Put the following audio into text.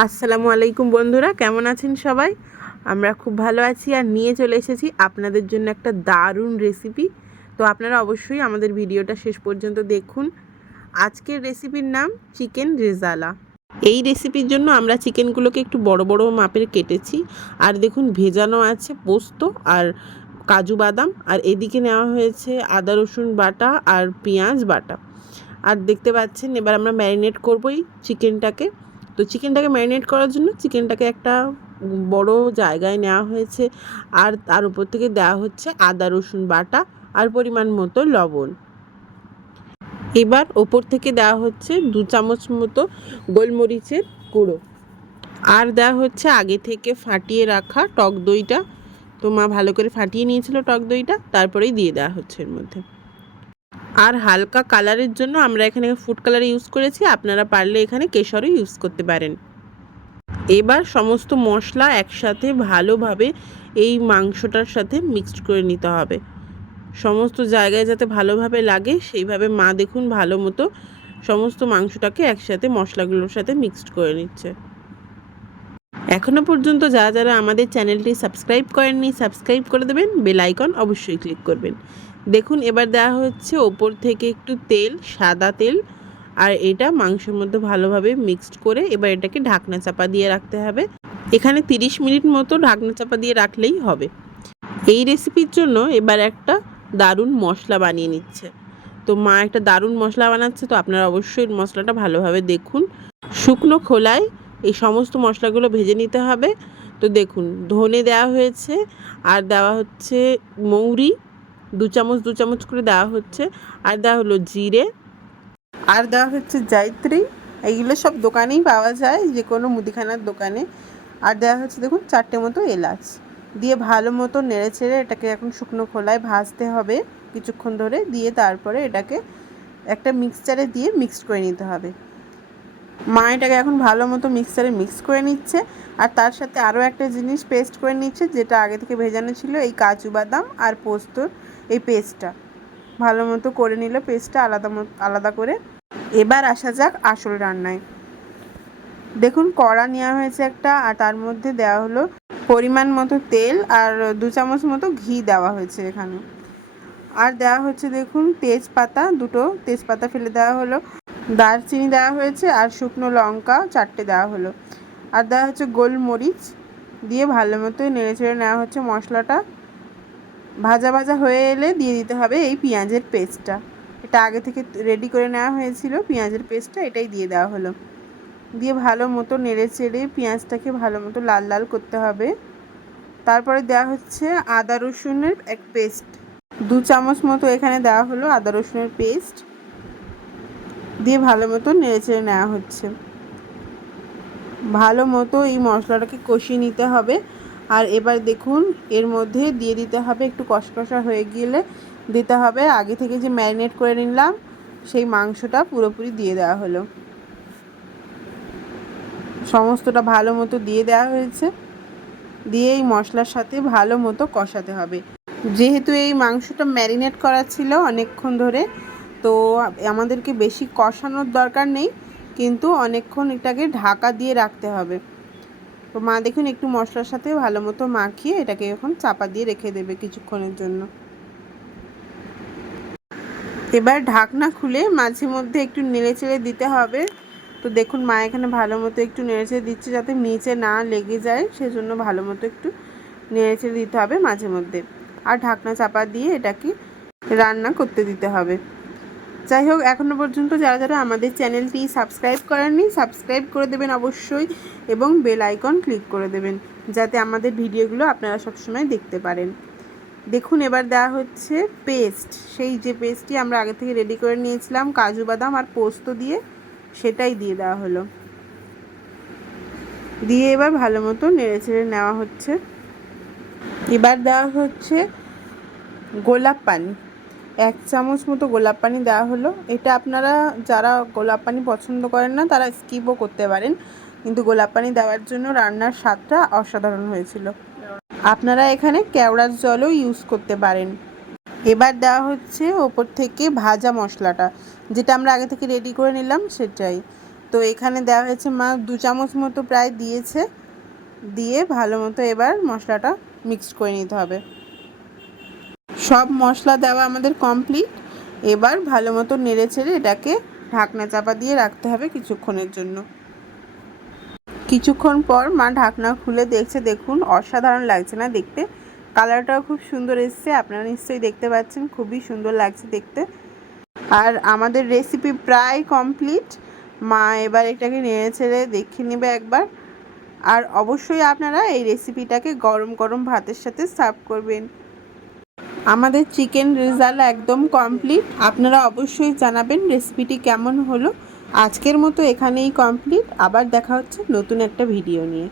আসসালামু আলাইকুম বন্ধুরা, কেমন আছেন সবাই? আমরা খুব ভালো আছি আর নিয়ে চলে এসেছি আপনাদের জন্য একটা দারুণ রেসিপি তো আপনারা অবশ্যই আমাদের ভিডিওটা শেষ পর্যন্ত দেখুন। আজকের রেসিপির নাম চিকেন রেজালা। এই রেসিপির জন্য আমরা চিকেনগুলোকে একটু বড় বড় মাপের কেটেছি। আর দেখুন, ভেজানো আছে পোস্ত আর কাজু বাদাম। আর এদিকে নেওয়া হয়েছে আদা, রসুন বাটা আর পেঁয়াজ বাটা। আর দেখতে পাচ্ছেন, এবার আমরা ম্যারিনেট করবোই চিকেনটাকে তো চিকেনটাকে ম্যারিনেট করার জন্য চিকেনটাকে একটা বড় জায়গায় নেওয়া হয়েছে। আর তার উপর থেকে দেওয়া হচ্ছে আদা, রসুন বাটা আর পরিমাণ মতো লবণ। এবার ওপর থেকে দেওয়া হচ্ছে দু চামচ মতো গোলমরিচের গুঁড়ো। আর দেওয়া হচ্ছে আগে থেকে ফাটিয়ে রাখা টক দইটা। তো মা ভালো করে ফাটিয়ে নিয়েছিল টক দইটা, তারপরেই দিয়ে দেওয়া হচ্ছে এর মধ্যে। আর হালকা কালারের জন্য আমরা এখানে ফুড কালার ইউজ করেছি। আপনারা পারলে এখানে কেশরও ইউজ করতে পারেন। এবার সমস্ত মশলা একসাথে ভালোভাবে এই মাংসটার সাথে মিক্সড করে নিতে হবে। সমস্ত জায়গায় যাতে ভালোভাবে লাগে, সেইভাবে মা দেখুন ভালো মতো সমস্ত মাংসটাকে একসাথে মশলাগুলোর সাথে মিক্সড করে নিচ্ছে। এখনও পর্যন্ত যারা যারা আমাদের চ্যানেলটি সাবস্ক্রাইব করেননি, সাবস্ক্রাইব করে দেবেন, বেল আইকন অবশ্যই ক্লিক করবেন। দেখুন, এবার দেওয়া হচ্ছে ওপর থেকে একটু তেল, সাদা তেল, আর এটা মাংসের মধ্যে ভালোভাবে মিক্সড করে এবার এটাকে ঢাকনা চাপা দিয়ে রাখতে হবে। এখানে 30 মিনিট মতো ঢাকনা চাপা দিয়ে রাখলেই হবে। এই রেসিপির জন্য এবার একটা দারুণ মশলা বানিয়ে নিচ্ছে। তো মা একটা দারুণ মশলা বানাচ্ছে, তো আপনারা অবশ্যই মশলাটা ভালোভাবে দেখুন। শুকনো খোলায় এই সমস্ত মশলাগুলো ভেজে নিতে হবে। তো দেখুন, ধনে দেওয়া হয়েছে, আর দেওয়া হচ্ছে মৌরি দু চামচ দু চামচ করে দেওয়া হচ্ছে। আর দেওয়া হলো জিরে। আর দেওয়া হচ্ছে জায়ত্রী। এইগুলো সব দোকানেই পাওয়া যায় যে কোনো মুদিখানার দোকানে। আর দেওয়া হচ্ছে দেখুন চারটে মতো এলাচ। দিয়ে ভালো মতো নেড়ে ছেড়ে এটাকে এখন শুকনো খোলায় ভাজতে হবে কিছুক্ষণ ধরে। দিয়ে তারপরে এটাকে একটা মিক্সচারে দিয়ে মিক্সড করে নিতে হবে। মা এটাকে এখন ভালো মতো মিক্সারে মিক্স করে নিচ্ছে। আর তার সাথে আরও একটা জিনিস পেস্ট করে নিচ্ছে, যেটা আগে থেকে ভেজানো ছিল, এই কাজু বাদাম আর পোস্তর এই পেস্টটা ভালো মতো করে নিল পেস্টটা আলাদা আলাদা করে। এবার আসা যাক আসল রান্নায়। দেখুন, কড়া নেওয়া হয়েছে একটা, আর তার মধ্যে দেওয়া হলো পরিমাণ মতো তেল আর দু চামচ মতো ঘি দেওয়া হয়েছে এখানে। আর দেওয়া হচ্ছে দেখুন তেজপাতা, দুটো তেজপাতা ফেলে দেওয়া হলো। দারচিনি দেওয়া হয়েছে আর শুকনো লঙ্কা চারটে দেওয়া হলো। আর দেওয়া হচ্ছে গোলমরিচ দিয়ে ভালো মতো নেড়ে চেড়ে নেওয়া হচ্ছে মশলাটা। ভাজা ভাজা হয়ে এলে দিয়ে দিতে হবে এই পেঁয়াজের পেস্টটা। এটা আগে থেকে রেডি করে নেওয়া হয়েছিল, পেঁয়াজের পেস্টটা এটাই দিয়ে দেওয়া হলো। দিয়ে ভালো মতো নেড়ে চেড়ে পেঁয়াজটাকে ভালো মতো লাল লাল করতে হবে। তারপরে দেওয়া হচ্ছে আদা রসুনের এক পেস্ট। দু চামচ মতো এখানে দেওয়া হলো আদা রসুনের পেস্ট দিয়ে ভালো মতো নেড়ে চেড়ে নেওয়া হচ্ছে। ভালো মতো এই মশলাটাকে কষিয়ে নিতে হবে। আর এবার দেখুন, এর মধ্যে দিয়ে দিতে হবে একটু কষকষা হয়ে গেলে দিতে হবে। আগে থেকে যে ম্যারিনেট করে নিলাম, সেই মাংসটা পুরোপুরি দিয়ে দেওয়া হলো। সমস্তটা ভালো মতো দিয়ে দেওয়া হয়েছে। দিয়ে এই মশলার সাথে ভালো মতো কষাতে হবে। যেহেতু এই মাংসটা ম্যারিনেট করা ছিল অনেকক্ষণ ধরে, তো আমাদেরকে বেশি কষানোর দরকার নেই, কিন্তু অনেকক্ষণ এটাকে ঢাকা দিয়ে রাখতে হবে। তো মা দেখুন একটু মশলার সাথে ভালো মতো মাখিয়ে এটাকে এখন চাপা দিয়ে রেখে দেবে কিছুক্ষণের জন্য। এবার ঢাকনা খুলে মাঝে মধ্যে একটু নেড়ে চেড়ে দিতে হবে। তো দেখুন মা এখানে ভালো মতো একটু নেড়ে চেড়ে দিচ্ছে যাতে নিচে না লেগে যায়, সেজন্য ভালো মতো একটু নেড়ে চেড়ে দিতে হবে মাঝে মধ্যে। আর ঢাকনা চাপা দিয়ে এটাকে রান্না করতে দিতে হবে। যাই হোক এখনও পর্যন্ত যারা যারা আমাদের চ্যানেলটি সাবস্ক্রাইব করেননি, সাবস্ক্রাইব করে দেবেন অবশ্যই এবং বেল আইকন ক্লিক করে দেবেন, যাতে আমাদের ভিডিওগুলো আপনারা সবসময় দেখতে পারেন। দেখুন, এবার দেওয়া হচ্ছে পেস্ট। সেই যে পেস্টটি আমরা আগে থেকে রেডি করে নিয়েছিলাম, কাজু বাদাম আর পোস্ত দিয়ে সেটাই দিয়ে দেওয়া হলো। দিয়ে এবার ভালো মতো নেড়ে ছেড়ে নেওয়া হচ্ছে। এবার দেওয়া হচ্ছে গোলাপ পানি। এক চামচ মতো গোলাপ পানি দেওয়া হলো। এটা আপনারা যারা গোলাপ পানি পছন্দ করেন না, তারা স্কিপও করতে পারেন। কিন্তু গোলাপ পানি দেওয়ার জন্য রান্নার স্বাদটা অসাধারণ হয়েছিল। আপনারা এখানে কেওড়ার জলও ইউজ করতে পারেন। এবার দেওয়া হচ্ছে ওপর থেকে ভাজা মশলাটা। যেটা আমরা আগে থেকে রেডি করে নিলাম, সেটাই। তো এখানে দেওয়া হয়েছে মা দু চামচ মতো প্রায় দিয়েছে। দিয়ে ভালো মতো এবার মশলাটা মিক্সড করে নিতে হবে। সব মশলা দেওয়া আমাদের কমপ্লিট এবার ভালো মতো নেড়ে ছেড়ে এটাকে ঢাকনা চাপা দিয়ে রাখতে হবে কিছুক্ষণের জন্য। কিছুক্ষণ পর মা ঢাকনা খুলে দেখছে, দেখুন, অসাধারণ লাগছে না দেখতে। কালারটাও খুব সুন্দর এসছে, আপনারা নিশ্চয়ই দেখতে পাচ্ছেন, খুবই সুন্দর লাগছে দেখতে। আর আমাদের রেসিপি প্রায় কমপ্লিট মা এবার এটাকে নেড়ে ছেড়ে দেখে নেবে একবার। আর অবশ্যই আপনারা এই রেসিপিটাকে গরম গরম ভাতের সাথে সার্ভ করবেন। আমাদের চিকেন রেজাল্ট একদম কমপ্লিট আপনারা অবশ্যই জানাবেন রেসিপিটি কেমন হলো। আজকের মতো এখানেই কমপ্লিট আবার দেখা হচ্ছে নতুন একটা ভিডিও নিয়ে।